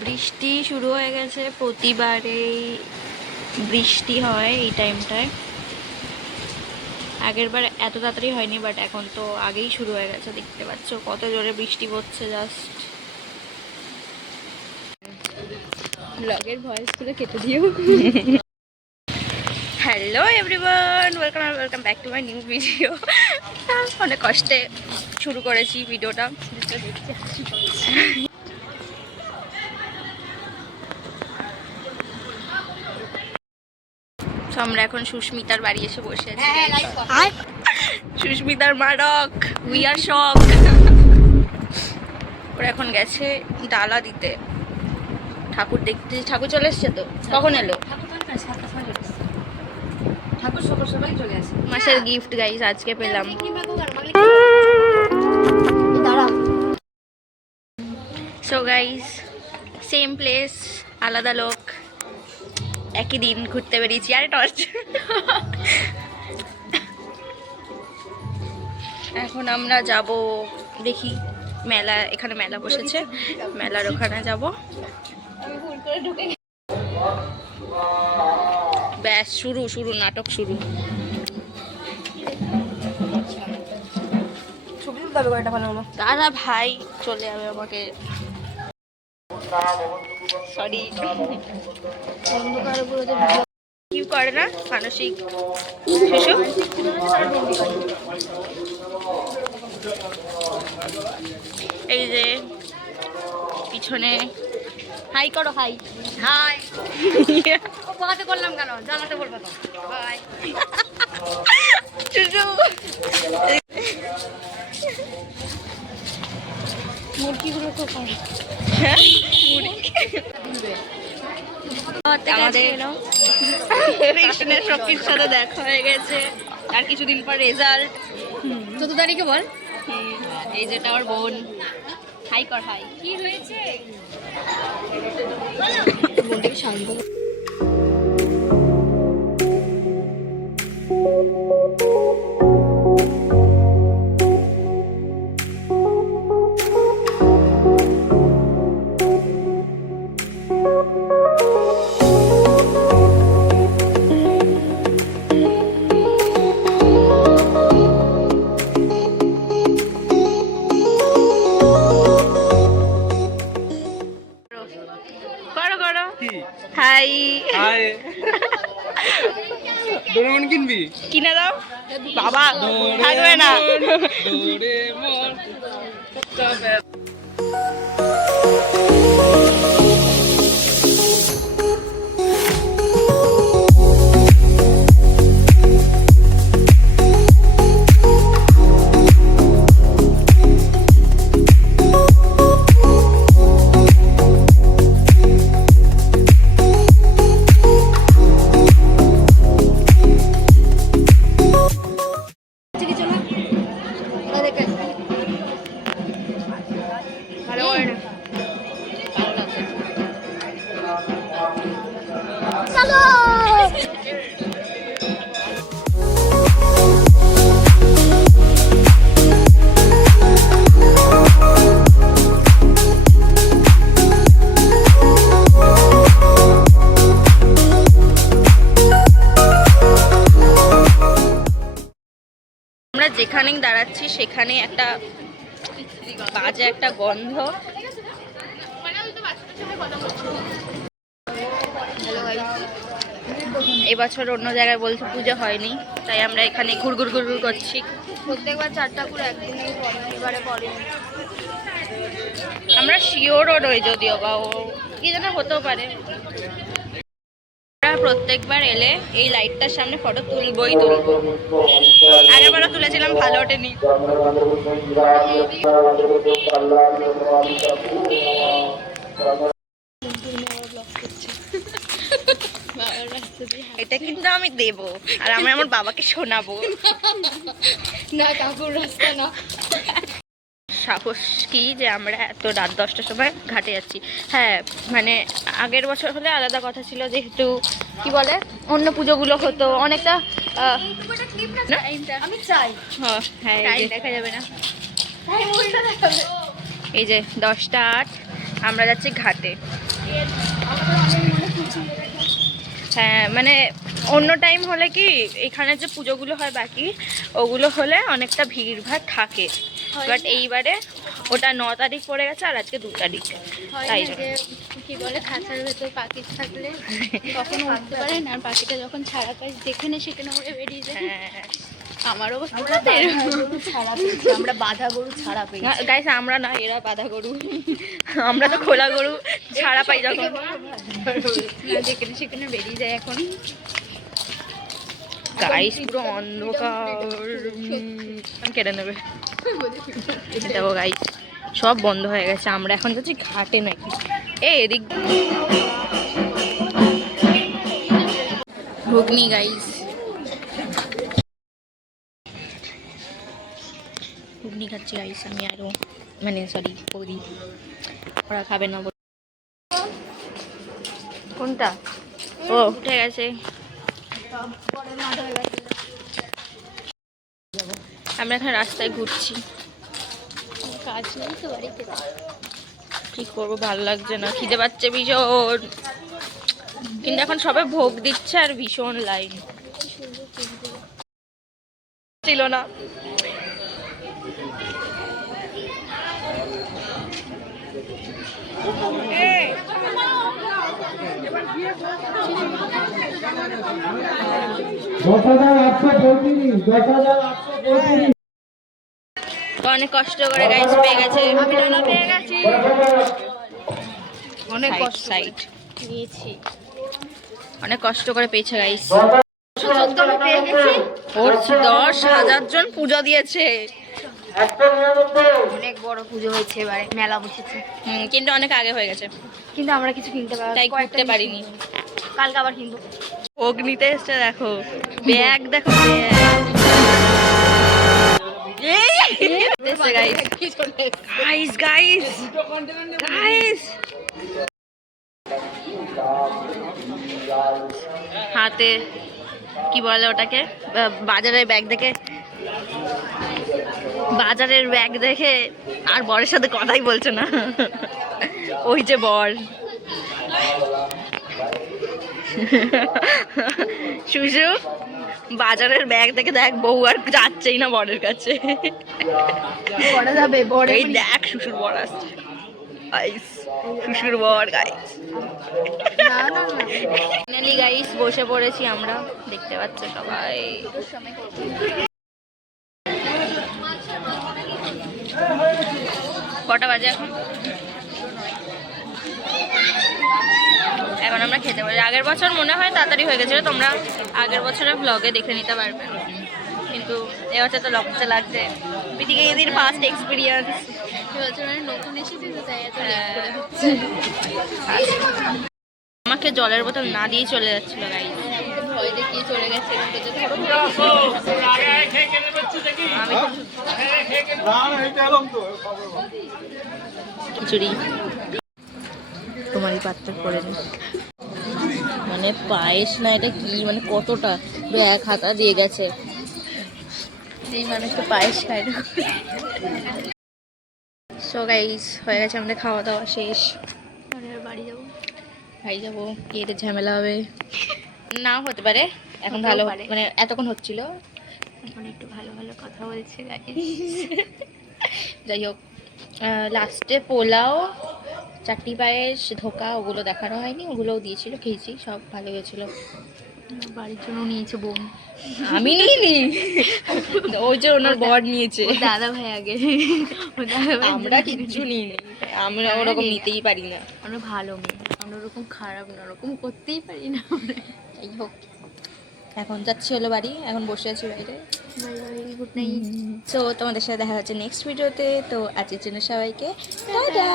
বৃষ্টি শুরু হয়ে গেছে। প্রতিবারেই বৃষ্টি হয় এই টাইমটায়। আগের বার এত তাড়াতাড়ি হয়নি, বাট এখন তো আগেই শুরু হয়ে গেছে। দেখতে পাচ্ছ কত জোরে বৃষ্টি পড়ছে। জাস্ট ব্লগের ভয়েসগুলো কেটে দিও। Hello everyone, welcome back to my new video. অনেক কষ্টে শুরু করেছি ভিডিওটা। তো আমরা এখন সুস্মিতার বাড়ি এসে বসে আছি। সুস্মিতার মা রক, উই আর শক। ওরা এখন গেছে ডালা দিতে ঠাকুর দেখতে। ঠাকুর চলে এসছে তো? কখন এলো? ঠাকুর সকাল সকালই চলে আসে। মাসের গিফট গাইস আজকে পেলাম। সো গাইস, সেম প্লেস, আলাদা লোক, একই দিন ঘুরতে বেরিয়েছি। আরে টর্চ। এখন আমরা যাব, দেখি মেলা, এখানে মেলা বসেছে, মেলার ওখানে যাব। ব্যাস শুরু নাটক শুরু। দাদা ভাই চলে যাবে আমাকে, সরি। কি করে না মানসিক শিশু। এই যে পিছনে হাই করো, হাই হাই। বলাতে করলাম কেন? জানাতে বলবো তো। হাই। শিশু। মুরগিগুলো তো করে। হ্যাঁ, আমাদের সবকির সাথে দেখা হয়ে গেছে। আর কিছুদিন পর রেজাল্ট। 14 তারিখে বল। এই যেটা আমার বোন। হাই কর, হাই। কি হয়েছে? শান্ত। করো করো, হাই। হাই। ডোরেমন কিনবি? কিনে দাও বাবা, থাকবে না। ডোরেমন। ভালো করে না। আমরা যেখানেই দাঁড়াচ্ছি সেখানে একটা বাজে একটা গন্ধ। এবছর অন্য জায়গায় বলছে পুজো হয়নি, তাই আমরা এখানে ঘুরঘুর করছি। প্রত্যেকবার 4 ঠাকুর একদিনেই পড়ে, এবারে পড়েনি। আমরা শিওরও নই, যদিও বা ও কি যেন হতেও পারে। আমরা প্রত্যেকবার এলে এই লাইটটার সামনে ফটো তুলবই তুলবো। আগেরবারও তুলেছিলাম, ভালো ওঠেনি। এটা কিন্তু আমি দেব, আর আমি আমার বাবাকে শোনাবো। না কাকুর রাস্তা না। সাহস কি যে আমরা এত রাত 10টার সময় ঘাটে যাচ্ছি। হ্যাঁ মানে আগের বছর হলে আলাদা কথা ছিল, যেহেতু কি বলে অন্য পুজোগুলো হতো অনেকটা। আমি চাই। হ্যাঁ টাইম দেখা যাবে না। এই যে 10টা 8, আমরা যাচ্ছি ঘাটে। হ্যাঁ মানে অন্য টাইম হলে কি এখানে যে পুজোগুলো হয় বাকি ওগুলো হলে অনেকটা ভিড়ভাড় থাকে, বাট এইবারে ওটা 9 তারিখ পড়ে গেছে আর আজকে 2 তারিখ, তাই জন্য। কি বলে খাঁচার ভেতর পাখি থাকলে কখনো উঠতে পারে না, আর পাখিটা যখন ছাড়া পায় যেখানে সেখানে উড়ে বেরিয়ে যায়। হ্যাঁ আমার অবস্থা আমরা বাধা গরু ছাড়া পেয়েছি। গাইস আমরা না, এরা বাঁধা গরু, আমরা তো খোলা গরু ছাড়া পাই যখন। যেখানে সেখানে বেরিয়ে যায় এখন। গাইস পুরো অন্ধকার, কেটে নেবে। দেখো গাইস সব বন্ধ হয়ে গেছে, আমরা এখন যাচ্ছি ঘাটে নাকি। এদিক ঘুগনি গাইস, ঘুগনি খাচ্ছি গাইস আমি আরো, মানে সরি বৌদি, ওরা খাবে না। কোনটা? ও উঠে গেছে। আমরা এখন রাস্তায় ঘুরছি, কাজ নেই তো বাড়িতে। কি করবো, ভালো লাগছে না, খিদে পাচ্ছে ভীষণ, কিন্তু এখন সবে ভোগ দিচ্ছে আর ভীষণ লাইন ছিল না। অনেক কষ্ট করে গাইস পেয়ে গেছে, আমি ডালা পেয়ে গেছি, অনেক কষ্ট সাইড নিয়েছি। অনেক কষ্ট করে পেয়েছে গাইস। আমি পেয়ে গেছি। ওর 10,000 জন পূজা দিয়েছে। অনেক বড় পুজো হয়েছে এবারে, মেলা বসেছে। কিন্তু অনেক আগে হয়ে গেছে, কিন্তু আমরা কিছু কিনতে পারি তাই করতে পারিনি। কালকে আবার কিনবো। ভোগ নিতে এসছে, দেখো ব্যাগ, দেখো গাইস গাইস গাইস, হাতে কি বলে ওটাকে, বাজারের ব্যাগ দেখে, বাজারের ব্যাগ দেখে আর বরের সাথে কথাই বলছে না। ওই যে বর শুশু, বাজারের ব্যাগ দেখে দেখ বউ আর যাচ্ছেই না বরের কাছে। পরে যাবে বড়। এই দেখ শ্বশুর বর আসছে গাইস, শ্বশুর বর গাইস। না না না, ফাইনালি গাইস বসে পড়েছি আমরা, দেখতে পাচ্ছ সবাই। কটা বাজে এখন? এখন আমরা খেতে পারি। আগের বছর মনে হয় তাড়াতাড়ি হয়ে গেছিল, তোমরা আগের বছরের ব্লগে দেখে নিতে পারবে, কিন্তু এবছর তো লকডাউন লাগছে। বিদিকে এদের ফার্স্ট এক্সপিরিয়েন্স, এবছর আমি নতুন এসেছি তো তাই এত লেট করে হচ্ছে। আমাকে জলের বোতল না দিয়ে চলে যাচ্ছিল গাইস, ভয় দেখিয়ে চলে গেছে। আমি খিচুড়ি তোমারই পাত্র করে নি, মানে পায়েস না এটা কি, মানে কতটা, পুরো 1 হাতা দিয়ে গেছে। এই মানুষটা পায়েস খায় না। সো গাইস হয়ে গেছে আমাদের খাওয়া দাওয়া শেষ, বাড়ি যাবো। খাই যাবো, কি এটা ঝামেলা হবে না, হতে পারে এখন হতেও ভালো, পারে। মানে এতক্ষণ হচ্ছিল, এখন একটু ভালো ভালো কথা বলছে গাইস। যাই হোক লাস্টে পোলাও, চাটনি পায়েস, ধোকা ওগুলো দেখানো হয়নি, ওগুলোও দিয়েছিল, খেয়েছি, সব ভালো হয়েছিল। বাড়ির জন্য নিয়েছে বোন, আমি নিইনি, ওই যে ওনার বর নিয়েছে, ওর দাদা ভাই আগে। ওর দাদা ভাই আমরা কিচ্ছু নিইনি, আমরা ওরকম নিতেই পারি না। আমরা ভালো মেয়ে, আমরা ওরকম খারাপ না, ওরকম করতেই পারি না। যাই হোক এখন যাচ্ছি হলো বাড়ি, এখন বসে আছি বাইরে। Bye bye, good night. So তোমাদের সাথে দেখা হচ্ছে নেক্সট ভিডিওতে, তো আজকের জন্য সবাইকে টাটা।